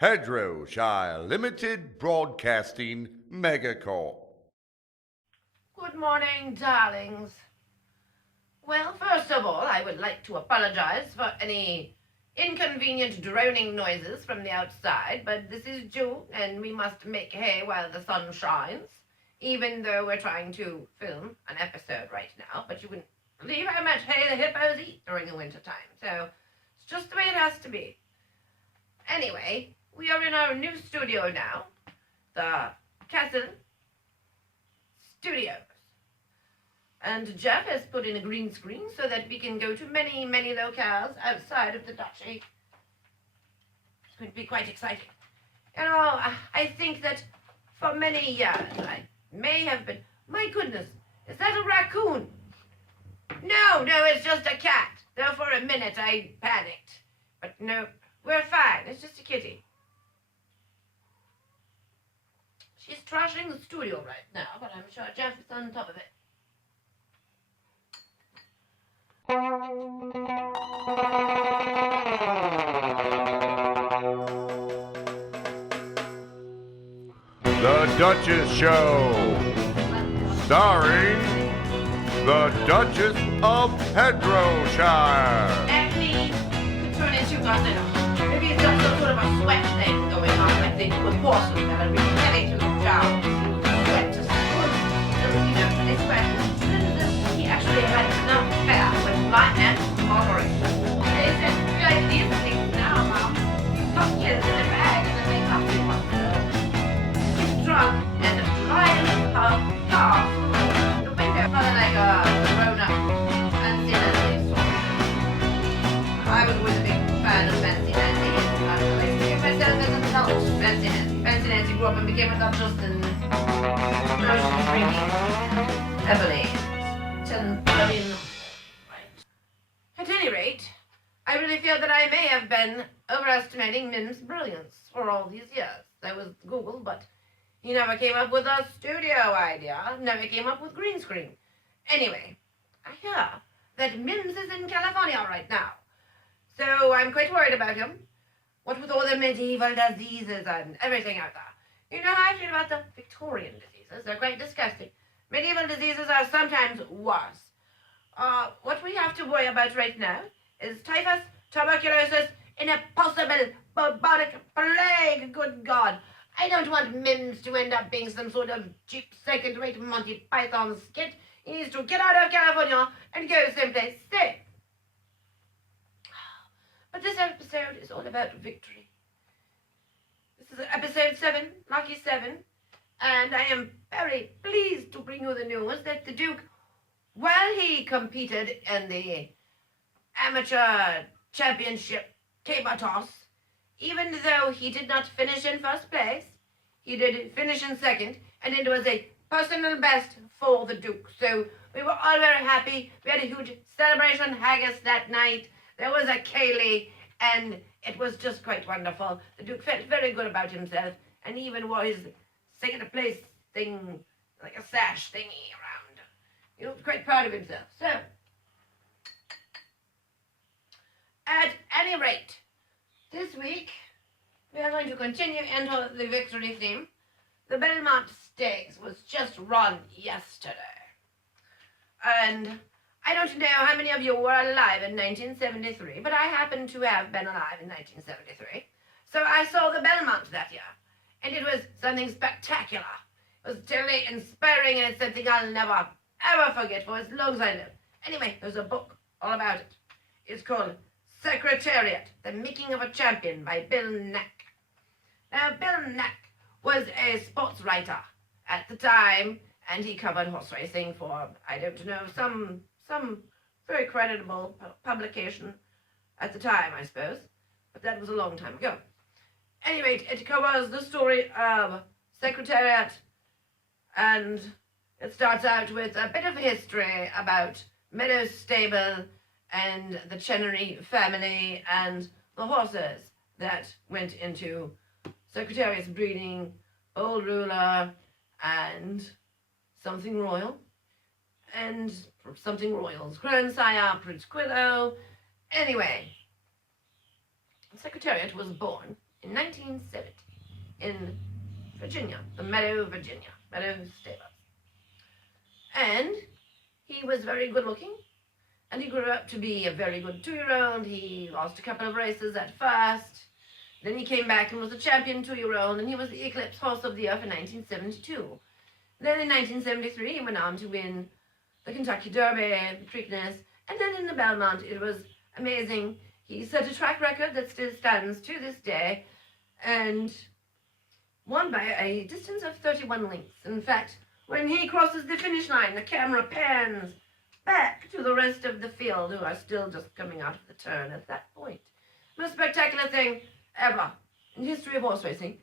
Hedgehogeshire Limited Broadcasting Megacorp. Good morning, darlings. Well, first of all, I would like to apologize for any inconvenient droning noises from the outside, but this is June, and we must make hay while the sun shines, even though we're trying to film an episode right now. But you wouldn't believe how much hay the hippos eat during the winter time, so it's just the way it has to be. Anyway, we are in our new studio now, the Castle Studios. And Jeff has put in a green screen so that we can go to many, many locales outside of the duchy. It's going to be quite exciting. You know, I think that for many years I may have been... My goodness, is that a raccoon? No, it's just a cat. Though for a minute I panicked. But no, we're fine. It's just a kitty. She's trashing the studio right now, but I'm sure Jeff is on top of it. The Duchess Show, starring the Duchess of Hedgehogeshire. Actually, turn into something. Maybe it's just some sort of a sweat thing going on, like they do with horses that are really heavy to the job. Sweat to sweat. They sweat. He actually had enough hair with lightness offering. They said, you guys these things now, Mom. You put kids in a bag and then they come to one. He's drunk and driving her car through the window, rather like a grown-up Fancy Nancy story. I was always a big fan of Fancy Nancy. I see myself as an adult Fancy Nancy. Fancy Nancy grew up and became a duchess and motion drinking heavily. At any rate, I really feel that I may have been overestimating Mim's brilliance for all these years. There was Google, but he never came up with a studio idea, never came up with green screen. Anyway, I hear that Mims is in California right now, so I'm quite worried about him. What with all the medieval diseases and everything out there. You know how I feel about the Victorian diseases? They're quite disgusting. Medieval diseases are sometimes worse. What we have to worry about right now is typhus, tuberculosis, and a possible bubonic plague, good God. I don't want Mims to end up being some sort of cheap, second-rate Monty Python skit. He needs to get out of California and go someplace safe. But this episode is all about victory. This is episode 7, Lucky 7. And I am very pleased to bring you the news that the Duke, while he competed in the amateur championship table toss, even though he did not finish in first place, he did finish in second, and it was a personal best for the Duke. So we were all very happy. We had a huge celebration haggis that night. There was a ceilidh, and it was just quite wonderful. The Duke felt very good about himself, and even wore his second place thing, like a sash thingy around. He was quite proud of himself. So, at any rate, this week we are going to continue into the victory theme. The Belmont Stakes was just run yesterday. And I don't know how many of you were alive in 1973, but I happen to have been alive in 1973. So I saw the Belmont that year. And it was something spectacular. It was totally inspiring, and it's something I'll never, ever forget for as long as I live. Anyway, there's a book all about it. It's called Secretariat, The Making of a Champion by Bill Nack. Now, Bill Nack was a sports writer at the time, and he covered horse racing for, I don't know, some very creditable publication at the time, I suppose. But that was a long time ago. Anyway, it covers the story of Secretariat, and it starts out with a bit of history about Meadows Stable and the Chenery family and the horses that went into Secretariat's breeding, Old Ruler and Something Royal, and Something Royal's grandsire, Prince Quillo. Anyway, Secretariat was born in 1970 in Virginia, the Meadow Stables. And he was very good looking, and he grew up to be a very good 2-year-old. He lost a couple of races at first. Then he came back and was a champion 2-year-old, and he was the Eclipse Horse of the Year for 1972. Then in 1973, he went on to win the Kentucky Derby, the Preakness, and then in the Belmont. It was amazing. He set a track record that still stands to this day, and won by a distance of 31 lengths. In fact, when he crosses the finish line, the camera pans back to the rest of the field, who are still just coming out of the turn at that point. Most spectacular thing ever in the history of horse racing.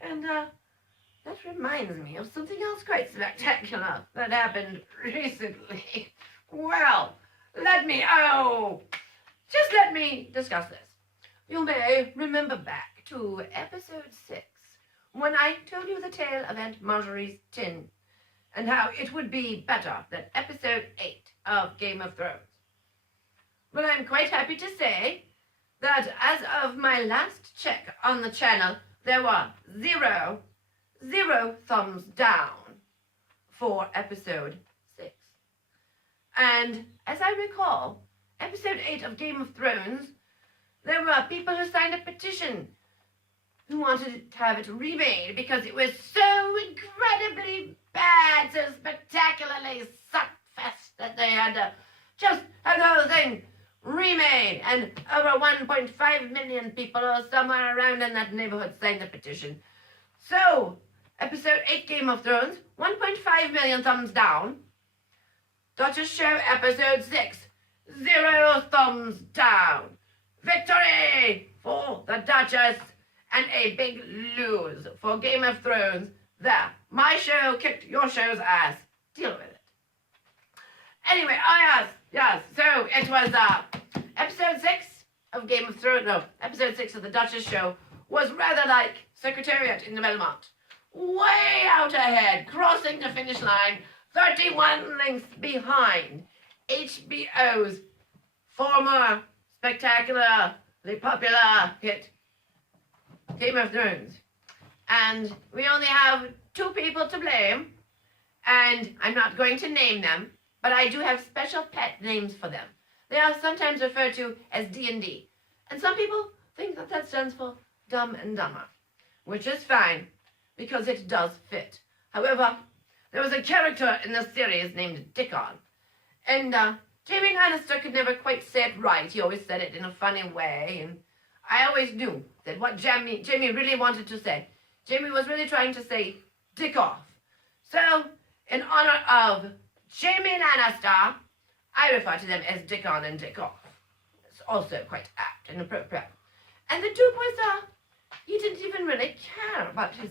And that reminds me of something else quite spectacular that happened recently. Well, let me discuss this. You may remember back to episode 6, when I told you the tale of Aunt Marjorie's tin, and how it would be better than episode 8 of Game of Thrones. Well, I'm quite happy to say that as of my last check on the channel, there were zero thumbs down for episode 6. And as I recall, episode 8 of Game of Thrones, there were people who signed a petition who wanted to have it remade because it was so incredibly bad, so spectacularly suckfest that they had to just have the whole thing remade. And over 1.5 million people or somewhere around in that neighborhood signed the petition. So, episode 8 Game of Thrones, 1.5 million thumbs down. Duchess Show episode 6, 0 thumbs down. Victory for the Duchess, and a big lose for Game of Thrones. There, my show kicked your show's ass. Deal with it. Anyway, yes, so it was episode 6 of Game of Thrones, no, episode 6 of the Duchess Show was rather like Secretariat in the Belmont. Way out ahead, crossing the finish line, 31 lengths behind HBO's former spectacularly popular hit, Game of Thrones. And we only have 2 people to blame, and I'm not going to name them, but I do have special pet names for them. They are sometimes referred to as D&D, and some people think that that stands for Dumb and Dumber, which is fine, because it does fit. However, there was a character in the series named Dickon, and Jamie Lannister could never quite say it right. He always said it in a funny way, and I always knew that what Jamie really wanted to say. Jamie was really trying to say dick off. So, in honor of Jamie Lannister, I refer to them as Dick on and Dick off. It's also quite apt and appropriate. And the Duke was, he didn't even really care about his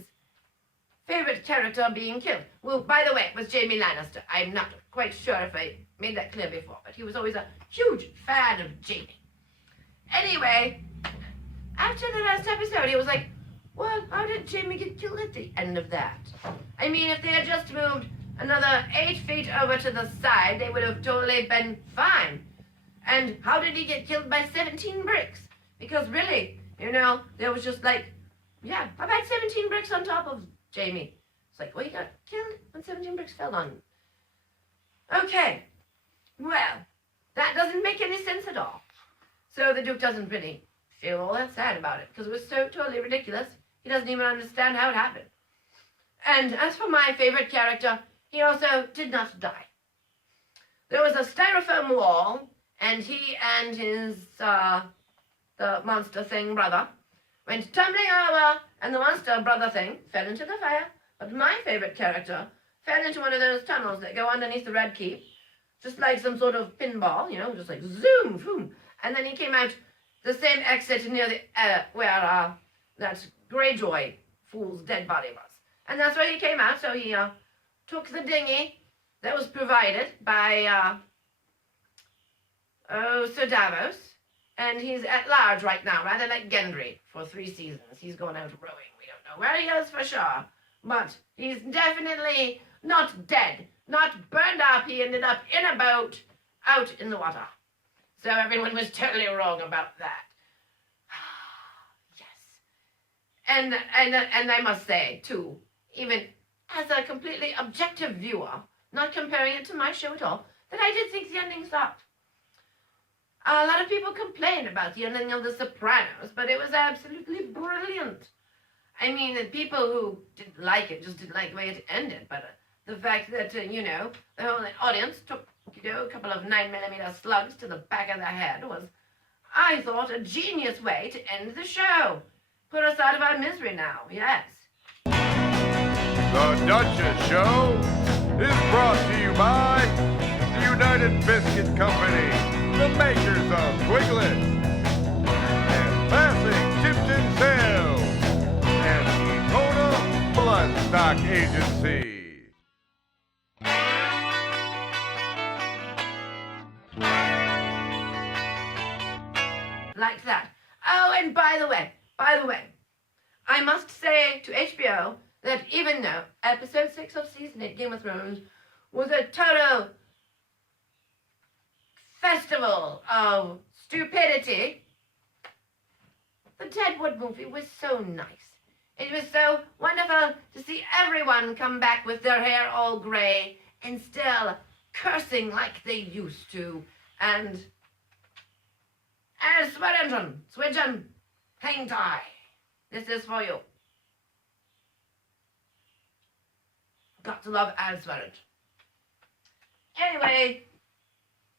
favorite character being killed. Well, by the way, it was Jamie Lannister. I'm not quite sure if I made that clear before, but he was always a huge fan of Jamie. Anyway, after the last episode, he was like, well, how did Jamie get killed at the end of that? I mean, if they had just moved another 8 feet over to the side, they would have totally been fine. And how did he get killed by 17 bricks? Because really, you know, there was just like, yeah, about 17 bricks on top of Jamie. It's like, well, he got killed when 17 bricks fell on him. Okay, well, that doesn't make any sense at all. So the Duke doesn't really feel all that sad about it, because it was so totally ridiculous. He doesn't even understand how it happened. And as for my favorite character, he also did not die. There was a styrofoam wall, and he and his, the monster thing brother, went tumbling over, and the monster brother thing fell into the fire. But my favorite character fell into one of those tunnels that go underneath the Red Keep, just like some sort of pinball, you know, just like zoom, boom. And then he came out the same exit near the, where that Greyjoy fool's dead body was. And that's where he came out, so he took the dinghy that was provided by Sir Davos, and he's at large right now, rather like Gendry, for 3 seasons. He's going out rowing. We don't know where he is for sure, but he's definitely not dead, not burned up. He ended up in a boat out in the water. So everyone was totally wrong about that. Yes. And I must say, too, even as a completely objective viewer, not comparing it to my show at all, that I did think the ending sucked. A lot of people complained about the ending of The Sopranos, but it was absolutely brilliant. I mean, the people who didn't like it just didn't like the way it ended, but the fact that, the whole audience took, a couple of 9mm slugs to the back of the head was, I thought, a genius way to end the show. Put us out of our misery now, yes. The Duchess Show is brought to you by the United Biscuit Company, the makers of Twiglets, and Classic Tipton Sales, and Econa Bloodstock Agency. Like that. Oh, and by the way, I must say to HBO that even though episode 6 of season 8 Game of Thrones was a total festival of stupidity, the Deadwood movie was so nice. It was so wonderful to see everyone come back with their hair all gray and still cursing like they used to. And Swidgen, hang tie. This is for you. Got to love Alsvarant. Anyway,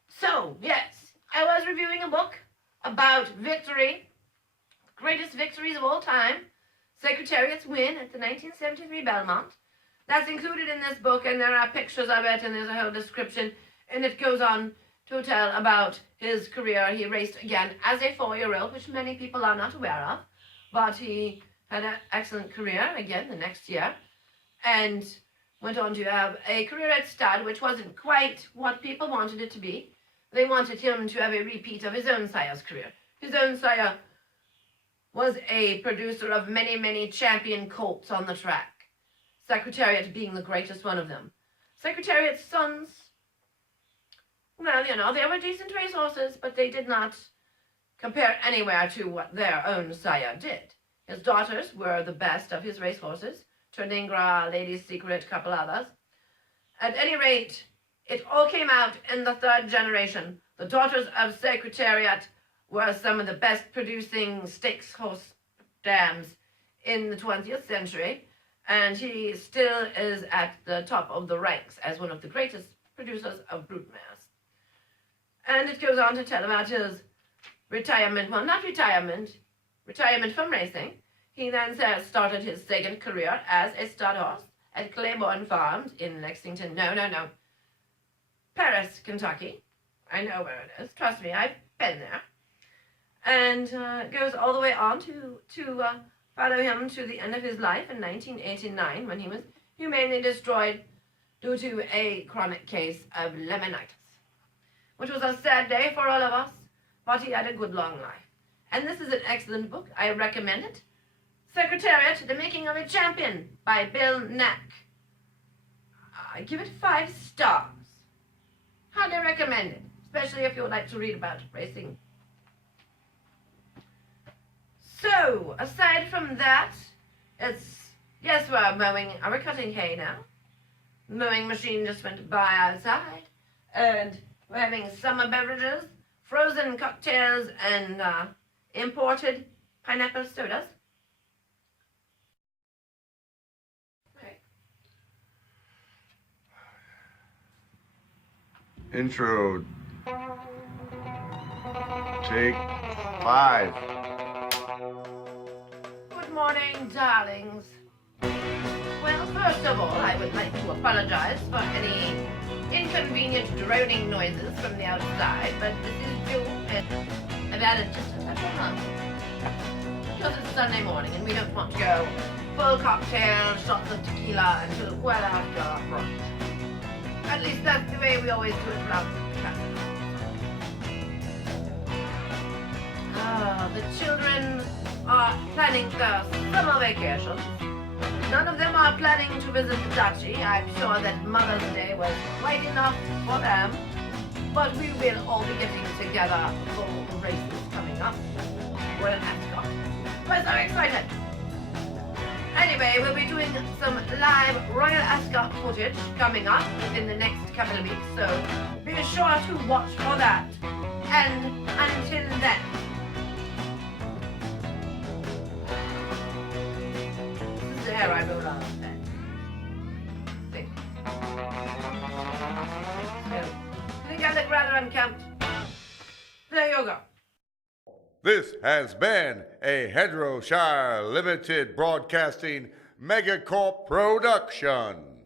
so, yes, I was reviewing a book about victory, greatest victories of all time, Secretariat's win at the 1973 Belmont. That's included in this book, and there are pictures of it, and there's a whole description, and it goes on to tell about his career. He raced again as a 4-year-old, which many people are not aware of, but he had an excellent career again the next year, and went on to have a career at stud, which wasn't quite what people wanted it to be. They wanted him to have a repeat of his own sire's career. His own sire was a producer of many, many champion colts on the track, Secretariat being the greatest one of them. Secretariat's sons, well, they were decent racehorses, but they did not compare anywhere to what their own sire did. His daughters were the best of his racehorses, Terningra, Lady's Secret, a couple others. At any rate, it all came out in the 3rd generation. The daughters of Secretariat were some of the best producing stakes horse dams in the 20th century, and he still is at the top of the ranks as one of the greatest producers of brood mares. And it goes on to tell about his retirement, well, not retirement from racing. He then started his second career as a stud horse at Claiborne Farms in Lexington. No. Paris, Kentucky. I know where it is. Trust me, I've been there. And goes all the way on to follow him to the end of his life in 1989 when he was humanely destroyed due to a chronic case of lemonitis, which was a sad day for all of us, but he had a good long life. And this is an excellent book. I recommend it. Secretariat, The Making of a Champion by Bill Nack. I give it 5 stars. Highly recommend it, especially if you would like to read about racing. So, aside from that, yes, we're cutting hay now. The mowing machine just went by outside, and we're having summer beverages, frozen cocktails, and imported pineapple sodas. Intro. Take 5. Good morning, darlings. Well, first of all, I would like to apologize for any inconvenient droning noises from the outside, but this is due, and I've added just a touch of rum. Because it's Sunday morning and we don't want to go full cocktail, shots of tequila until well after brunch. At least that's the way we always do it around the castle. The children are planning their summer vacations. None of them are planning to visit the duchy. I'm sure that Mother's Day was quite enough for them. But we will all be getting together for the races coming up. We're in Ascot. We're so excited. Anyway, we'll be doing some live Royal Ascot footage coming up within the next couple of weeks, so be sure to watch for that. And until then, this is the hair I roll out of bed. Think. So, you think I look rather unkempt? There you go. This has been a Hedroshire Limited Broadcasting Megacorp production.